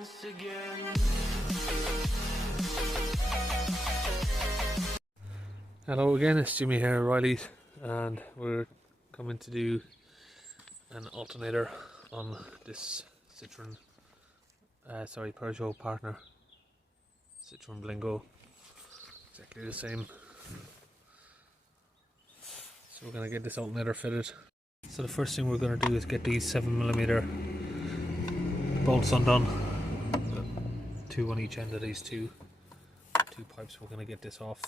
once again. Hello again, it's Jimmy here at Riley's, and we're coming to do an alternator on this Citroen, Peugeot partner, Citroen Berlingo, exactly the same. So we're going to get this alternator fitted. So the first thing we're going to do is get these 7mm bolts undone, 2 on each end of these two pipes. We're going to get this off.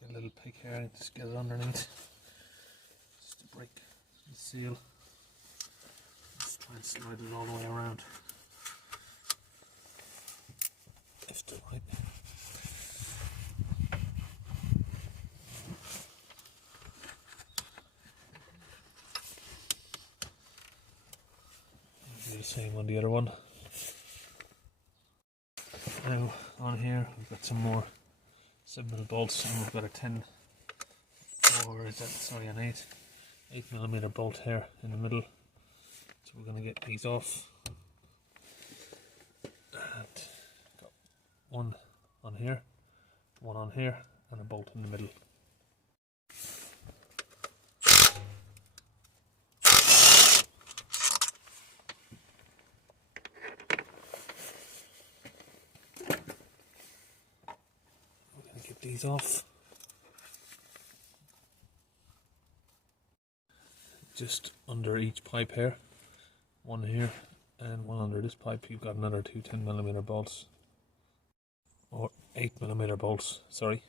Get a little pick here and just get it underneath, just to break the seal. Just try and slide it all the way around. Left to right. Do the same on the other one. Now on here we've got some more 7mm bolts, and we've got an 8mm bolt here in the middle. So we're going to get these off. And got one on here, and a bolt in the middle. These off. Just under each pipe here, one here and one under this pipe. You've got another two 10mm bolts, or 8mm bolts, sorry.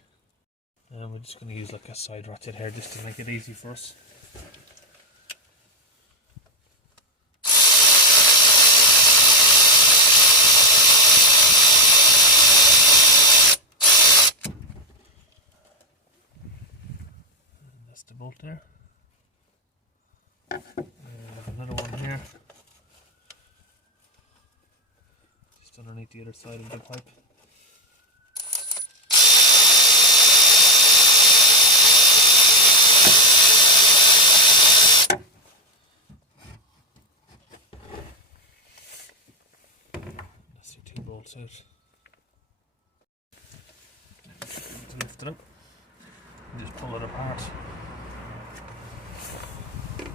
And we're just going to use like a side ratchet here just to make it easy for us. The bolt there. Have another one here, just underneath the other side of the pipe. That's your 2 bolts out. To lift it up and just pull it apart.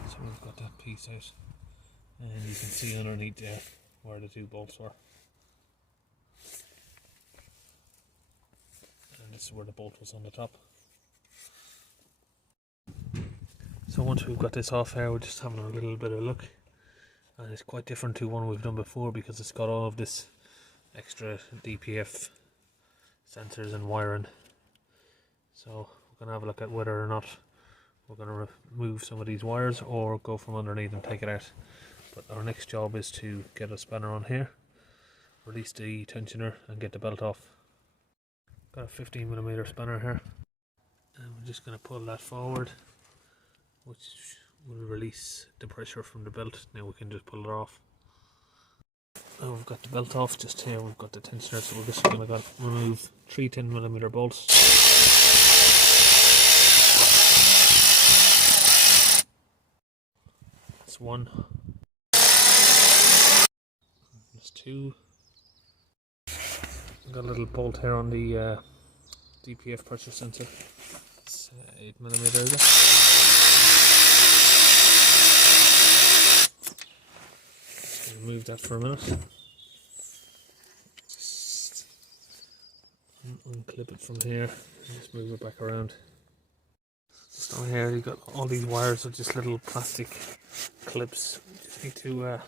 So we've got that piece out, and you can see underneath there where the 2 bolts were, and this is where the bolt was on the top. So once we've got this off here, we're just having a little bit of a look, and it's quite different to one we've done before because it's got all of this extra DPF sensors and wiring. So we're going to have a look at whether or not we're going to remove some of these wires or go from underneath and take it out. But our next job is to get a spanner on here, release the tensioner and get the belt off. Got a 15mm spanner here, and we're just going to pull that forward, which will release the pressure from the belt. Now we can just pull it off. Now we've got the belt off. Just here we've got the tensioner, so we're just going to remove 3 10mm bolts. That's 1. There's 2. I've got a little bolt here on the DPF pressure sensor. It's 8mm, is it? Just remove that for a minute. Just unclip it from here and just move it back around. So here you got all these wires with just little plastic clips. You just need to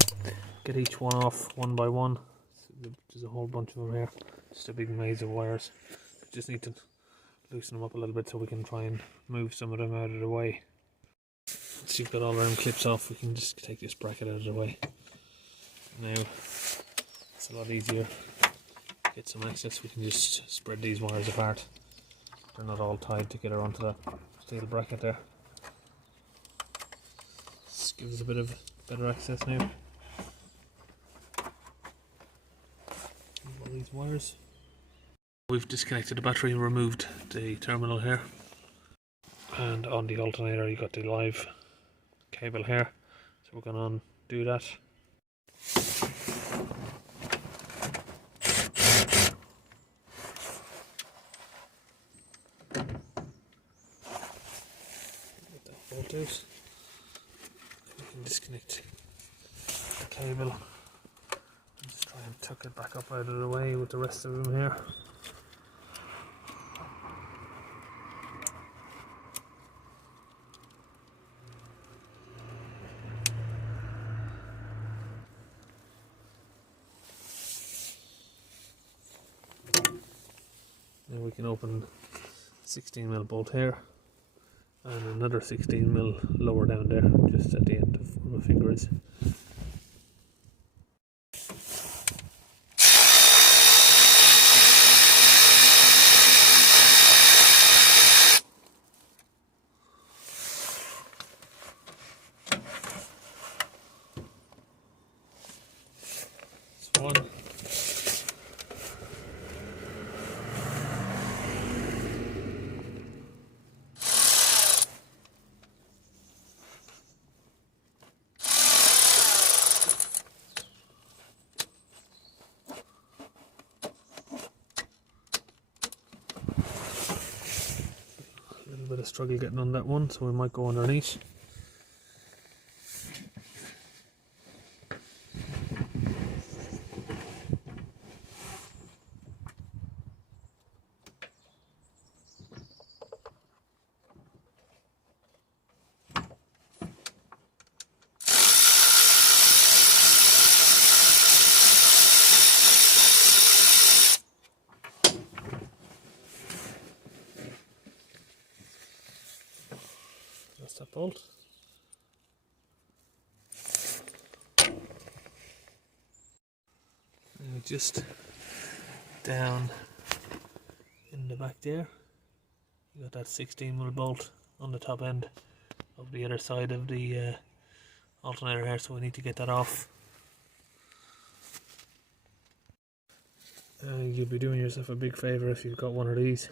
get each one off one by one. So there's a whole bunch of them here. Just a big maze of wires. Just need to loosen them up a little bit so we can try and move some of them out of the way. Once you've got all our clips off, we can just take this bracket out of the way. Now it's a lot easier to get some access. We can just spread these wires apart. They're not all tied together onto that steel bracket there. This gives us a bit of better access now. All these wires. We've disconnected the battery and removed the terminal here. And on the alternator you got the live cable here. So we're going to undo that. Get that bolt out. We can disconnect the cable. Just try and tuck it back up out of the way with the rest of them here. Now we can open 16mm bolt here and another 16mm lower down there, just at the end of where my finger is. That's one. Bit of struggle getting on that one, so we might go underneath. That's that bolt. And just down in the back there, you got that 16mm bolt on the top end of the other side of the alternator here, so we need to get that off. You'll be doing yourself a big favour if you've got one of these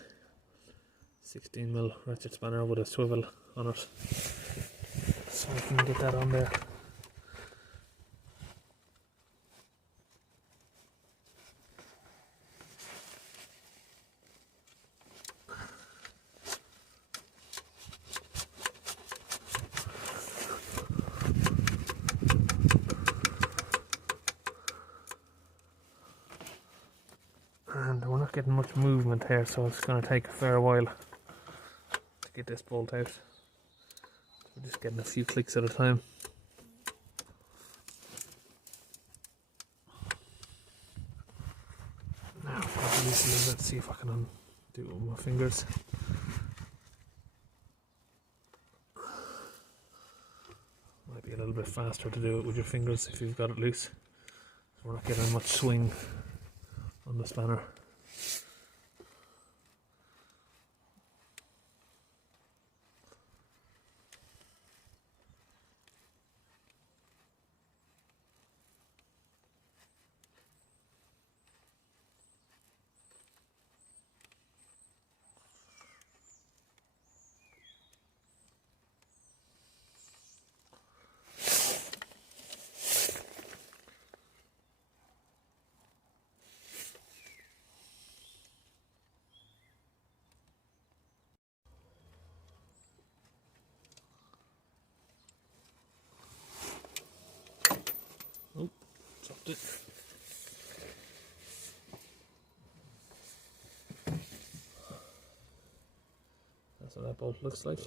16mm ratchet spanner with a swivel on it, so we can get that on there. And we're not getting much movement here, so it's going to take a fair while to get this bolt out. We're just getting a few clicks at a time. Now, let's see if I can undo it with my fingers. Might be a little bit faster to do it with your fingers if you've got it loose. We're not getting much swing on the spanner. Oh, dropped it. That's what that bolt looks like.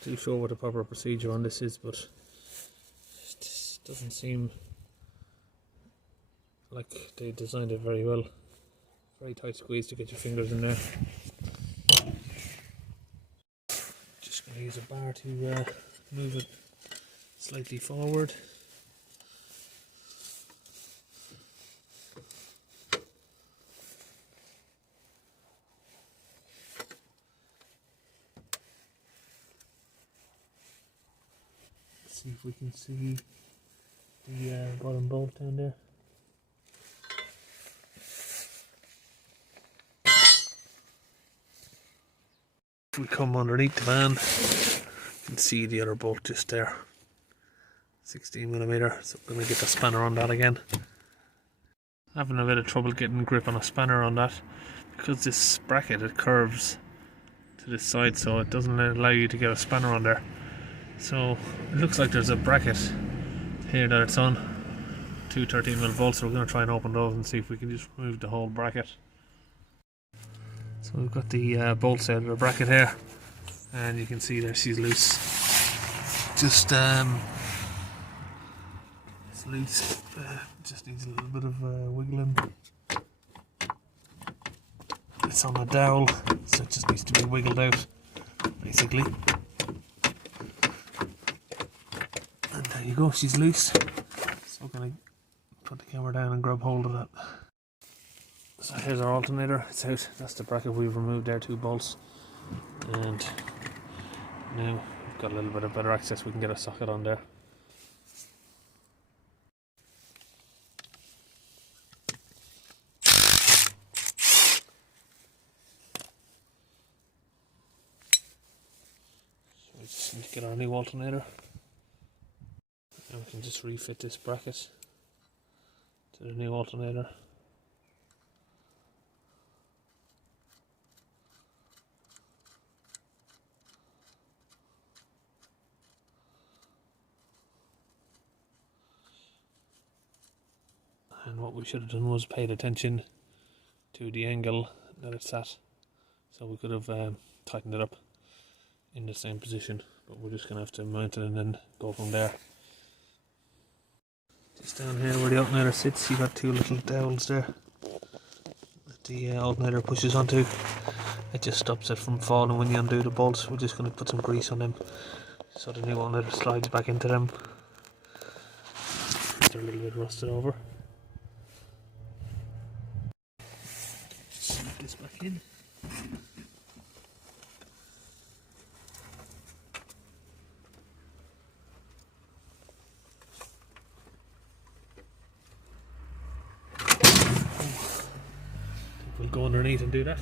Not too sure what the proper procedure on this is, but it just doesn't seem like they designed it very well. Very tight squeeze to get your fingers in there. Just going to use a bar to move it slightly forward. Let's see if we can see the bottom bolt down there. If we come underneath the van, you can see the other bolt just there, 16mm, so we're going to get the spanner on that again. Having a bit of trouble getting grip on a spanner on that, because this bracket, it curves to this side, so it doesn't allow you to get a spanner on there. So it looks like there's a bracket here that it's on, two 13mm bolts, so we're going to try and open those and see if we can just remove the whole bracket. So we've got the bolts out of the bracket here, and you can see there she's loose. Just it's loose. Just needs a little bit of wiggling. It's on a dowel, so it just needs to be wiggled out, basically. And there you go, she's loose. So I'm gonna put the camera down and grab hold of that. So here's our alternator, it's out. That's the bracket we've removed there, 2 bolts. And now we've got a little bit of better access, we can get a socket on there. So we just need to get our new alternator. And we can just refit this bracket to the new alternator. And what we should have done was paid attention to the angle that it's at, so we could have tightened it up in the same position, but we're just going to have to mount it and then go from there. Just down here where the alternator sits, you got 2 little dowels there that the alternator pushes onto. It just stops it from falling when you undo the bolts. We're just going to put some grease on them so the new alternator slides back into them. They're a little bit rusted over. Slip this back in. We'll go underneath and do that.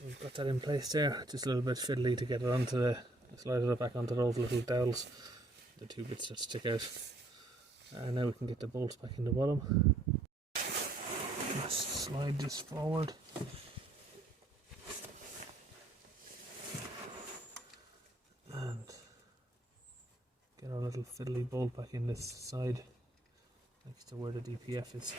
So we've got that in place there, just a little bit fiddly to get it onto the, slide it back onto those little dowels, the 2 bits that stick out. And now we can get the bolts back in the bottom. Just slide this forward. little fiddly bolt back in this side next to where the DPF is.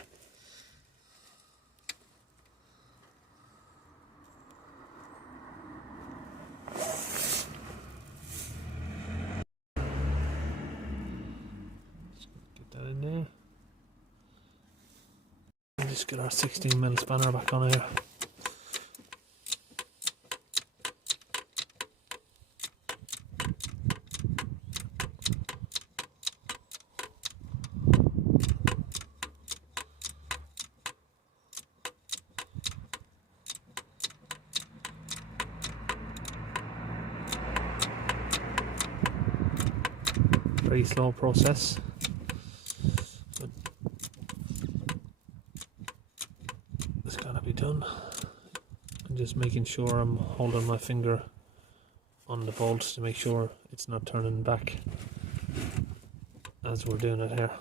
Get that in there. And just get our 16mm spanner back on here. Very slow process, but it's gotta be done. I'm just making sure I'm holding my finger on the bolt to make sure it's not turning back as we're doing it here.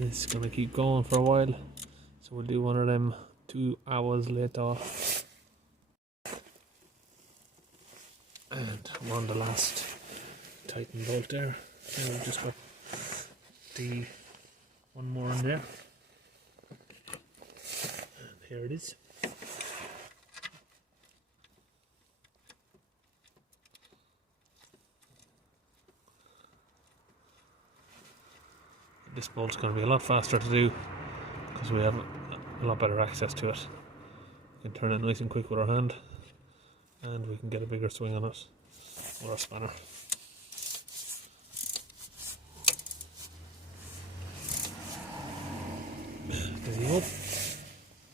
It's gonna keep going for a while, so we'll do one of them 2 hours later. And we're on the last tighten bolt there. And we've just got the one more in there. And here it is. This bolt's going to be a lot faster to do because we have a lot better access to it. We can turn it nice and quick with our hand, and we can get a bigger swing on it with our spanner. There you go.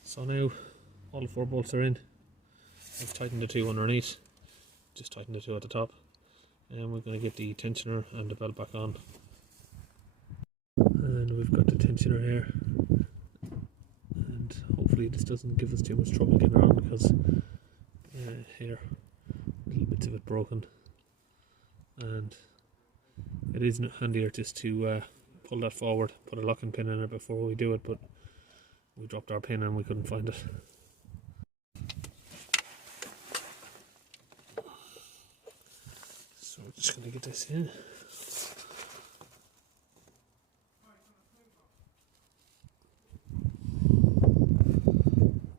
So now all 4 bolts are in. I've tightened the 2 underneath, just tightened the 2 at the top, and we're going to get the tensioner and the belt back on. And we've got the tensioner here, and hopefully this doesn't give us too much trouble getting around, because here little bits of it broken, and it is handier just to pull that forward, put a locking pin in it before we do it, but we dropped our pin and we couldn't find it. So we're just going to get this in.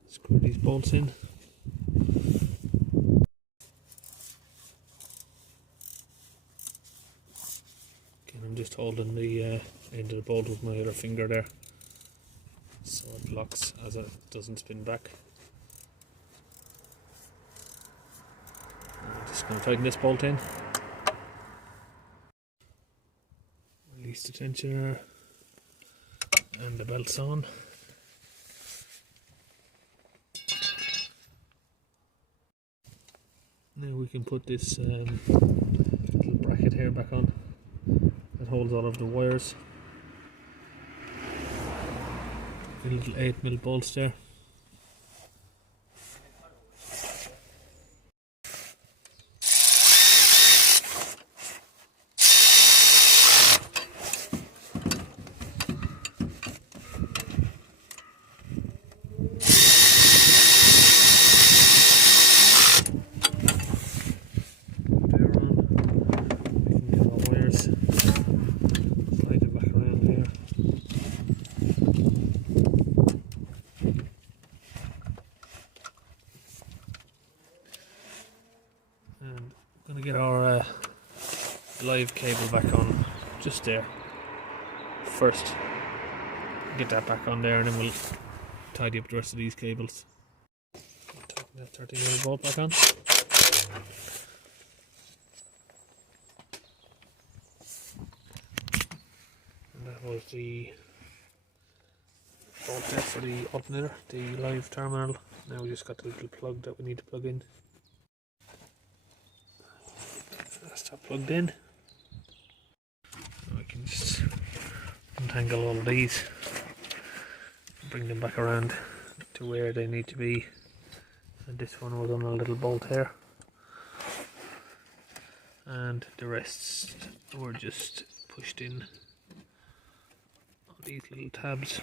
Screw these bolts in. Again, I'm just holding the end of the bolt with my other finger there, so it locks as it doesn't spin back. I'm just going to tighten this bolt in. Release the tensioner and the belt's on. Now we can put this little bracket here back on that holds all of the wires. The little 8mm bolts there. Get our live cable back on just there first. Get that back on there, and then we'll tidy up the rest of these cables. Tighten that 13mm bolt back on. And that was the bolt there for the alternator, the live terminal. Now we just got the little plug that we need to plug in. That's that plugged in. Now we can just untangle all of these, bring them back around to where they need to be, and this one was on a little bolt here, and the rest were just pushed in on these little tabs.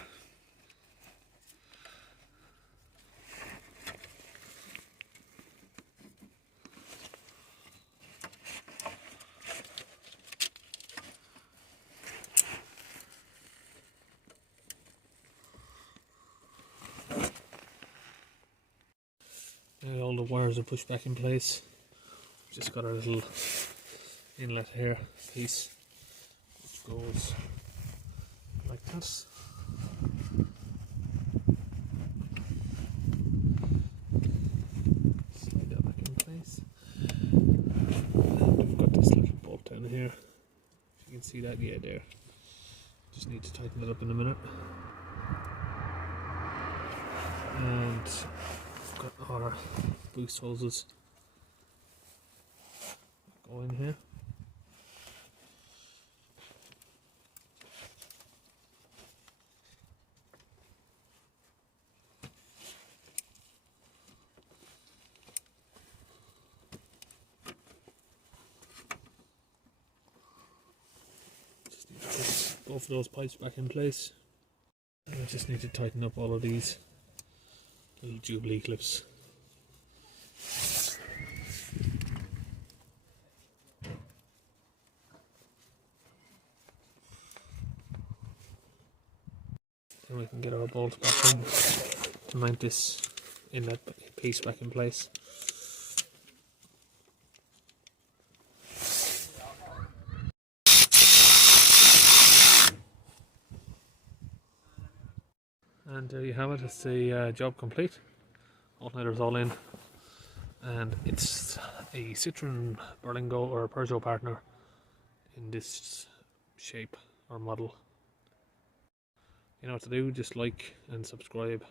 And all the wires are pushed back in place. Just got a little inlet here piece which goes like this. Slide that back in place. And we've got this little bolt down here. If you can see that, yeah, there. Just need to tighten it up in a minute. And we've got our boost hoses go in here. Just need to put both of those pipes back in place. And I just need to tighten up all of these little Jubilee clips. Then we can get our bolt back in to mount this inlet piece back in place. And there you have it, it's the job complete. Alternator's all in, and it's a Citroen Berlingo or a Peugeot partner in this shape or model. You know what to do, just like and subscribe.